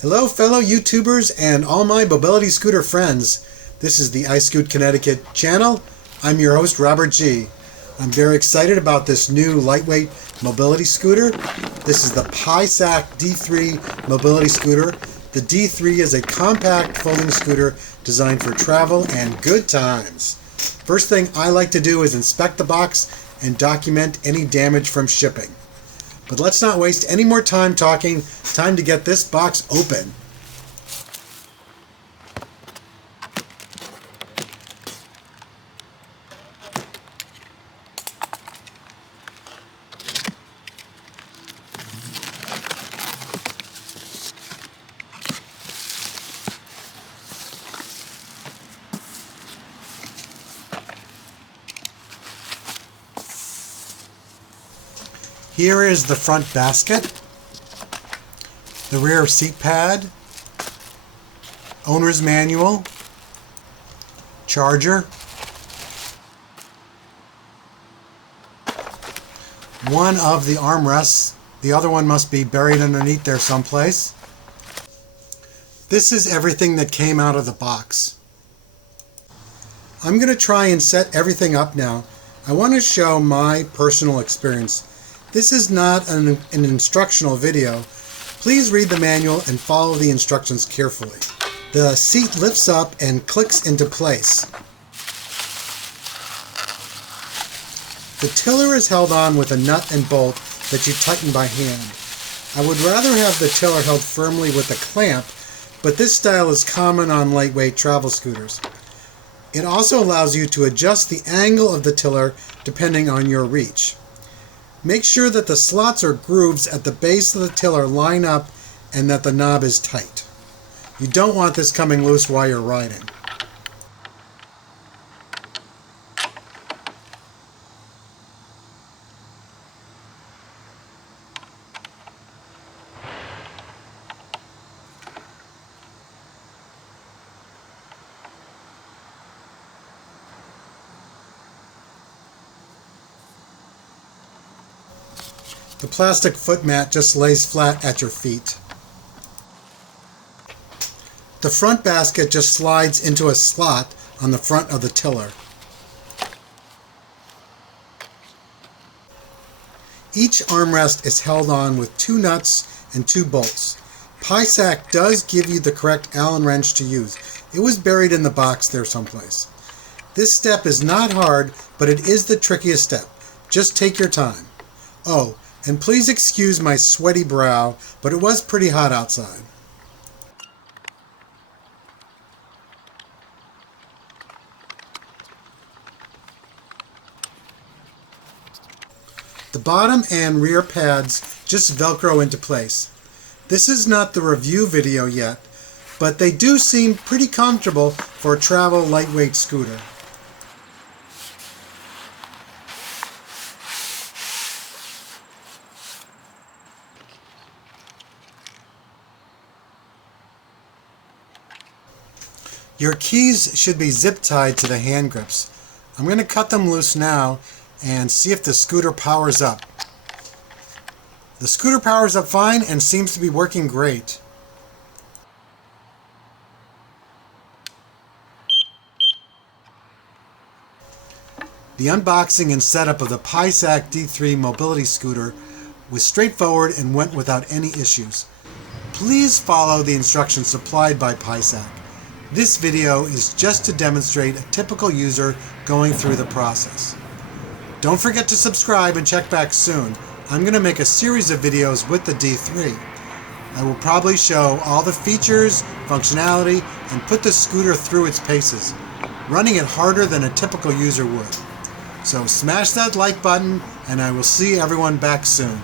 Hello fellow YouTubers and all my mobility scooter friends. This is the iScoot Connecticut channel. I'm your host Robert G. I'm very excited about this new lightweight mobility scooter. This is the Paiseec D3 mobility scooter. The D3 is a compact folding scooter designed for travel and good times. First thing I like to do is inspect the box and document any damage from shipping. But let's not waste any more time talking. Time to get this box open. Here is the front basket, the rear seat pad, owner's manual, charger, one of the armrests. The other one must be buried underneath there someplace. This is everything that came out of the box. I'm going to try and set everything up now. I want to show my personal experience. This is not an instructional video. Please read the manual and follow the instructions carefully. The seat lifts up and clicks into place. The tiller is held on with a nut and bolt that you tighten by hand. I would rather have the tiller held firmly with a clamp, but this style is common on lightweight travel scooters. It also allows you to adjust the angle of the tiller depending on your reach. Make sure that the slots or grooves at the base of the tiller line up and that the knob is tight. You don't want this coming loose while you're riding. The plastic foot mat just lays flat at your feet. The front basket just slides into a slot on the front of the tiller. Each armrest is held on with 2 nuts and 2 bolts. Paiseec does give you the correct Allen wrench to use. It was buried in the box there someplace. This step is not hard, but it is the trickiest step. Just take your time. Oh, and please excuse my sweaty brow, but it was pretty hot outside. The bottom and rear pads just Velcro into place. This is not the review video yet, but they do seem pretty comfortable for a travel lightweight scooter. Your keys should be zip tied to the hand grips. I'm going to cut them loose now and see if the scooter powers up. The scooter powers up fine and seems to be working great. The unboxing and setup of the Paiseec D3 mobility scooter was straightforward and went without any issues. Please follow the instructions supplied by Paiseec. This video is just to demonstrate a typical user going through the process. Don't forget to subscribe and check back soon. I'm going to make a series of videos with the D3. I will probably show all the features, functionality, and put the scooter through its paces, running it harder than a typical user would. So smash that like button, and I will see everyone back soon.